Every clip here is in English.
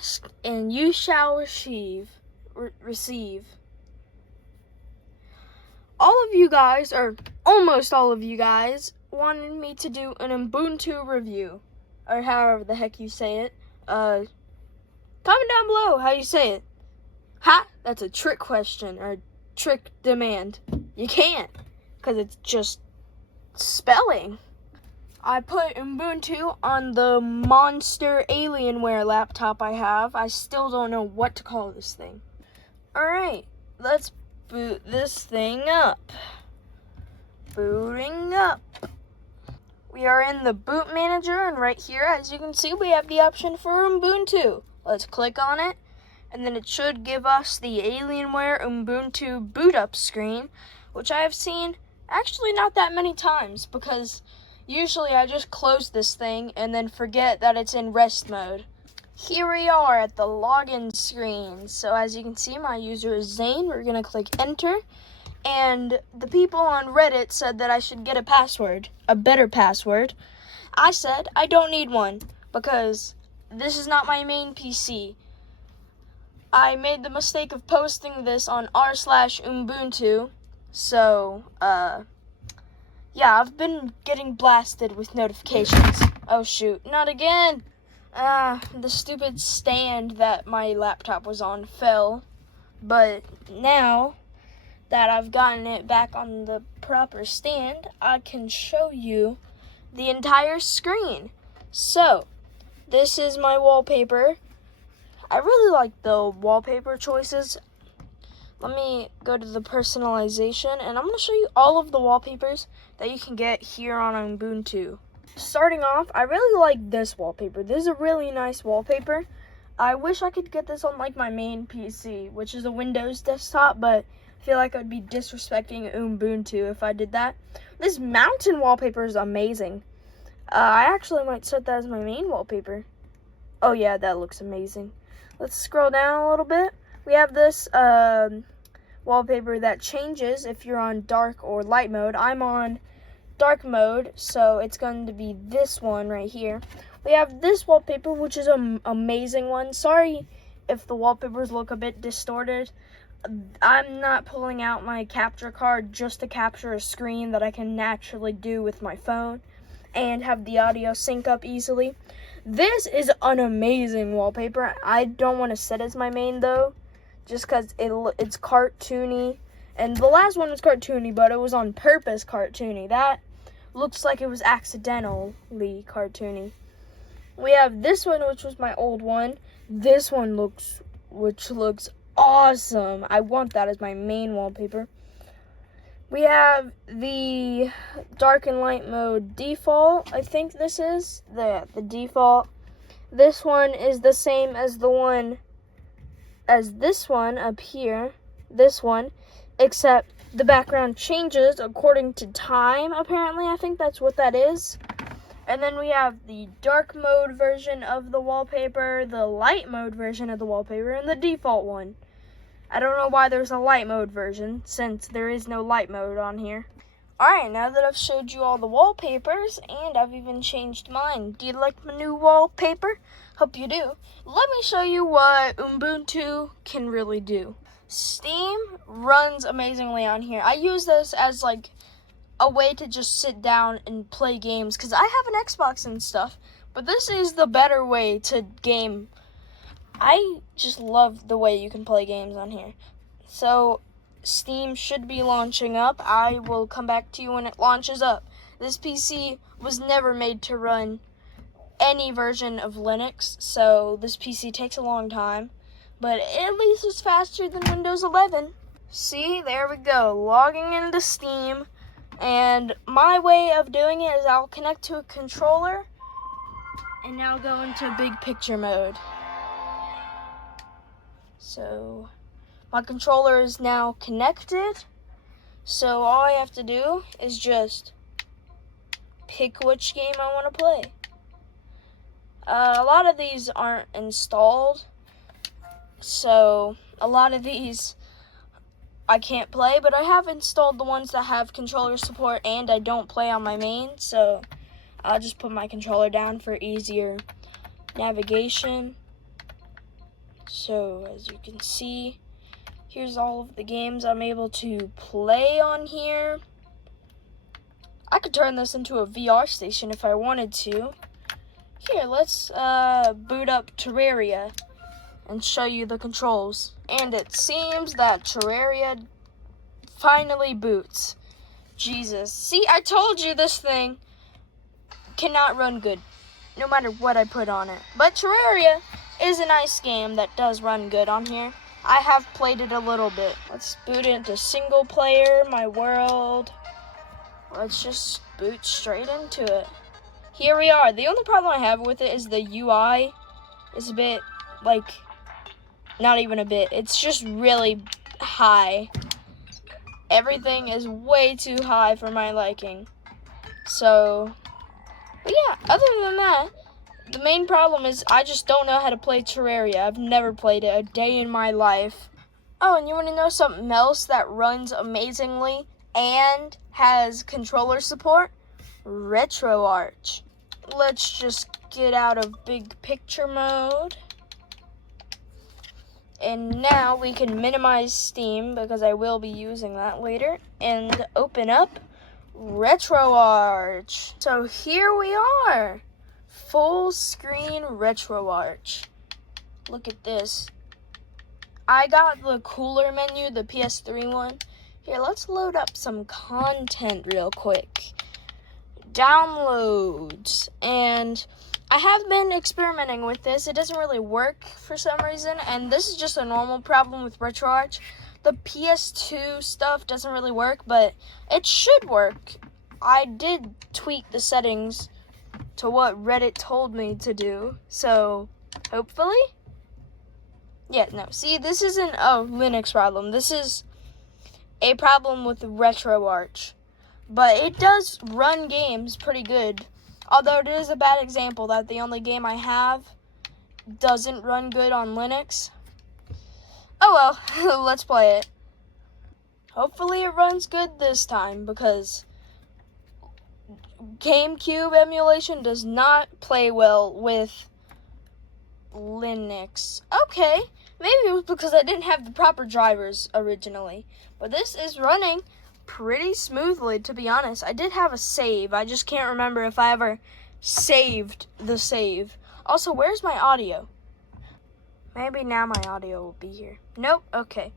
ask and you shall receive. All of you guys, or almost all of you guys, wanted me to do an Ubuntu review, or however the heck you say it. Comment down below how you say it. Ha! That's a trick question, or trick demand. You can't, because it's just spelling. I put Ubuntu on the monster Alienware laptop I have. I still don't know what to call this thing. Alright, let's boot this thing up. Booting up. We are in the boot manager, and right here, as you can see, we have the option for Ubuntu. Let's click on it, and then it should give us the Alienware Ubuntu boot up screen, which I have seen actually not that many times, because usually I just close this thing and then forget that it's in rest mode. Here we are at the login screen. So as you can see, my user is Zane. We're gonna click enter. And the people on Reddit said that I should get a password, a better password. I said I don't need one because this is not my main PC. I made the mistake of posting this on r/Ubuntu. So, yeah, I've been getting blasted with notifications. Oh shoot, not again! The stupid stand that my laptop was on fell. But now that I've gotten it back on the proper stand, I can show you the entire screen. So, this is my wallpaper. I really like the wallpaper choices. Let me go to the personalization, and I'm going to show you all of the wallpapers that you can get here on Ubuntu. Starting off, I really like this wallpaper. This is a really nice wallpaper. I wish I could get this on like my main PC, which is a Windows desktop, but I feel like I'd be disrespecting Ubuntu if I did that. This mountain wallpaper is amazing. I actually might set that as my main wallpaper. Oh yeah, that looks amazing. Let's scroll down a little bit. We have this wallpaper that changes if you're on dark or light mode. I'm on dark mode, so it's going to be this one right here. We have this wallpaper, which is an amazing one. Sorry if the wallpapers look a bit distorted. I'm not pulling out my capture card just to capture a screen that I can naturally do with my phone and have the audio sync up easily. This is an amazing wallpaper. I don't want to set as my main though, just because it's cartoony. And the last one was cartoony, but it was on purpose cartoony. That looks like it was accidentally cartoony. We have this one, which was my old one. This one looks awesome. I want that as my main wallpaper. We have the dark and light mode default. I think this is the default. This one is the same as this one up here. This one, except the background changes according to time, apparently. I think that's what that is. And then we have the dark mode version of the wallpaper, the light mode version of the wallpaper, and the default one. I don't know why there's a light mode version, since there is no light mode on here. Alright, now that I've showed you all the wallpapers, and I've even changed mine, do you like my new wallpaper? Hope you do. Let me show you what Ubuntu can really do. Steam runs amazingly on here. I use this as like a way to just sit down and play games, because I have an Xbox and stuff, but this is the better way to game. I just love the way you can play games on here. So, Steam should be launching up. I will come back to you when it launches up. This PC was never made to run any version of Linux, so this PC takes a long time. But at least it's faster than Windows 11. See, there we go, logging into Steam. And my way of doing it is I'll connect to a controller, and now go into big picture mode. So, my controller is now connected, so all I have to do is just pick which game I want to play. A lot of these aren't installed, so a lot of these I can't play, but I have installed the ones that have controller support and I don't play on my main, so I'll just put my controller down for easier navigation. So as you can see, here's all of the games I'm able to play on here. I could turn this into a VR station if I wanted to. Here, let's boot up Terraria and show you the controls. And it seems that Terraria finally boots. Jesus. See, I told you this thing cannot run good, no matter what I put on it. But Terraria is a nice game that does run good on here. I have played it a little bit. Let's boot into single player, my world. Let's just boot straight into it. Here we are. The only problem I have with it is the UI is a bit, like, not even a bit. It's just really high. Everything is way too high for my liking. So, but yeah, other than that, the main problem is I just don't know how to play Terraria. I've never played it a day in my life. Oh, and you want to know something else that runs amazingly and has controller support? RetroArch. Let's just get out of big picture mode. And now we can minimize Steam because I will be using that later and open up RetroArch. So here we are. Full screen RetroArch. Look at this. I got the cooler menu, the PS3 one. Here, let's load up some content real quick. Downloads. And I have been experimenting with this. It doesn't really work for some reason. And this is just a normal problem with RetroArch. The PS2 stuff doesn't really work, but it should work. I did tweak the settings to what Reddit told me to do. So, hopefully. Yeah, no. See, this isn't a Linux problem. This is a problem with RetroArch. But it does run games pretty good. Although it is a bad example that the only game I have doesn't run good on Linux. Oh well, let's play it. Hopefully it runs good this time because GameCube emulation does not play well with Linux. Okay, maybe it was because I didn't have the proper drivers originally. But this is running pretty smoothly, to be honest. I did have a save. I just can't remember if I ever saved the save. Also, where's my audio? Maybe now my audio will be here. Nope, okay.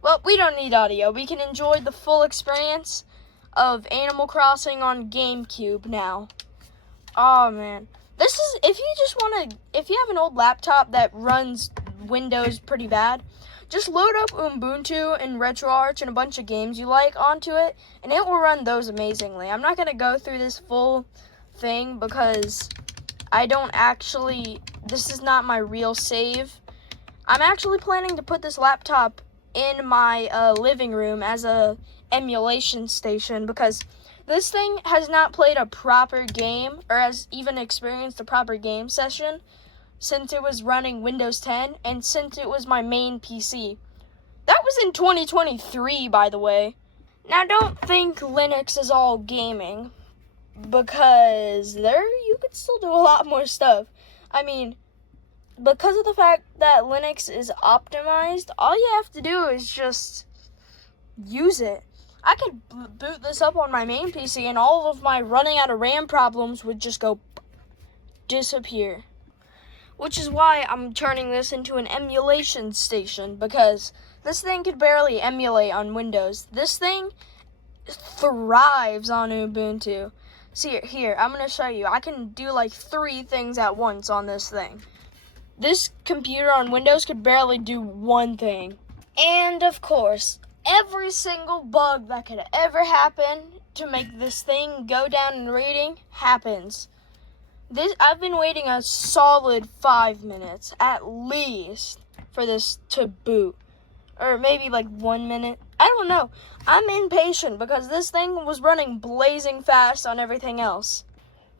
Well, we don't need audio. We can enjoy the full experience of Animal Crossing on GameCube now. Oh, man. This is, if you have an old laptop that runs Windows pretty bad, just load up Ubuntu and RetroArch and a bunch of games you like onto it, and it will run those amazingly. I'm not going to go through this full thing because this is not my real save. I'm actually planning to put this laptop in my living room as a emulation station because this thing has not played a proper game or has even experienced a proper game session since it was running Windows 10 and since it was my main PC. That was in 2023, by the way. Now, don't think Linux is all gaming because you could still do a lot more stuff. I mean, because of the fact that Linux is optimized, all you have to do is just use it. I could boot this up on my main PC and all of my running out of RAM problems would just go disappear. Which is why I'm turning this into an emulation station because this thing could barely emulate on Windows. This thing thrives on Ubuntu. See, here, I'm going to show you. I can do like 3 things at once on this thing. This computer on Windows could barely do 1 thing. And, of course, every single bug that could ever happen to make this thing go down in rating happens. I've been waiting a solid 5 minutes, at least, for this to boot. Or maybe like 1 minute. I don't know. I'm impatient because this thing was running blazing fast on everything else.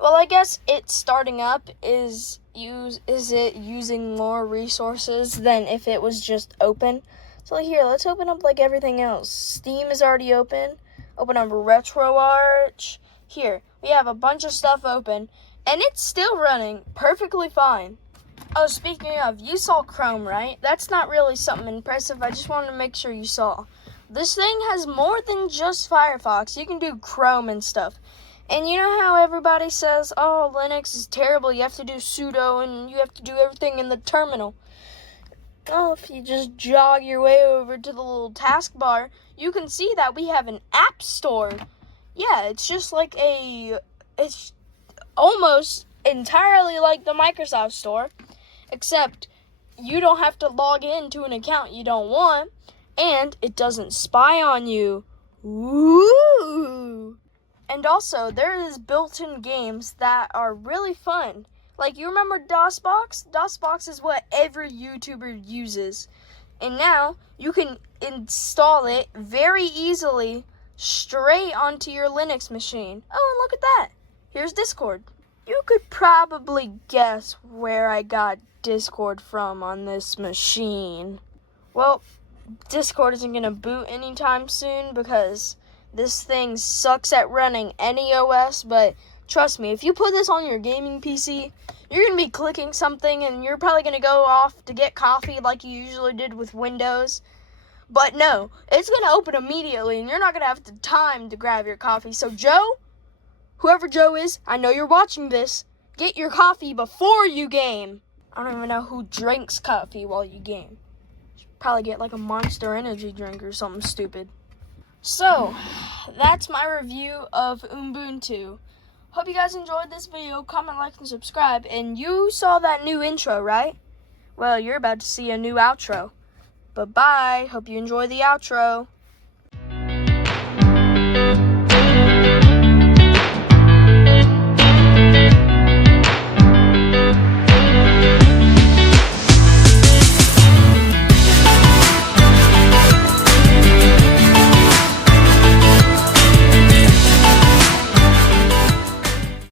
Well, I guess it starting up is it using more resources than if it was just open. So here, let's open up like everything else. Steam is already open. Open up RetroArch. Here, we have a bunch of stuff open. And it's still running perfectly fine. Oh, speaking of, you saw Chrome, right? That's not really something impressive. I just wanted to make sure you saw. This thing has more than just Firefox. You can do Chrome and stuff. And you know how everybody says, oh, Linux is terrible. You have to do sudo and you have to do everything in the terminal. Well, if you just jog your way over to the little taskbar, you can see that we have an app store. Yeah, it's just like it's almost entirely like the Microsoft Store, except you don't have to log into an account you don't want, and it doesn't spy on you. Woo! And also, there is built-in games that are really fun. Like, you remember DOSBox? DOSBox is what every YouTuber uses. And now, you can install it very easily straight onto your Linux machine. Oh, and look at that. Here's Discord. You could probably guess where I got Discord from on this machine. Well, Discord isn't going to boot anytime soon because this thing sucks at running any OS, but trust me, if you put this on your gaming PC, you're going to be clicking something and you're probably going to go off to get coffee like you usually did with Windows. But no, it's going to open immediately and you're not going to have the time to grab your coffee. So Joe, whoever Joe is, I know you're watching this, get your coffee before you game. I don't even know who drinks coffee while you game. Probably get like a Monster Energy drink or something stupid. So, that's my review of Ubuntu. Hope you guys enjoyed this video. Comment, like, and subscribe. And you saw that new intro, right? Well, you're about to see a new outro. But bye. Hope you enjoy the outro.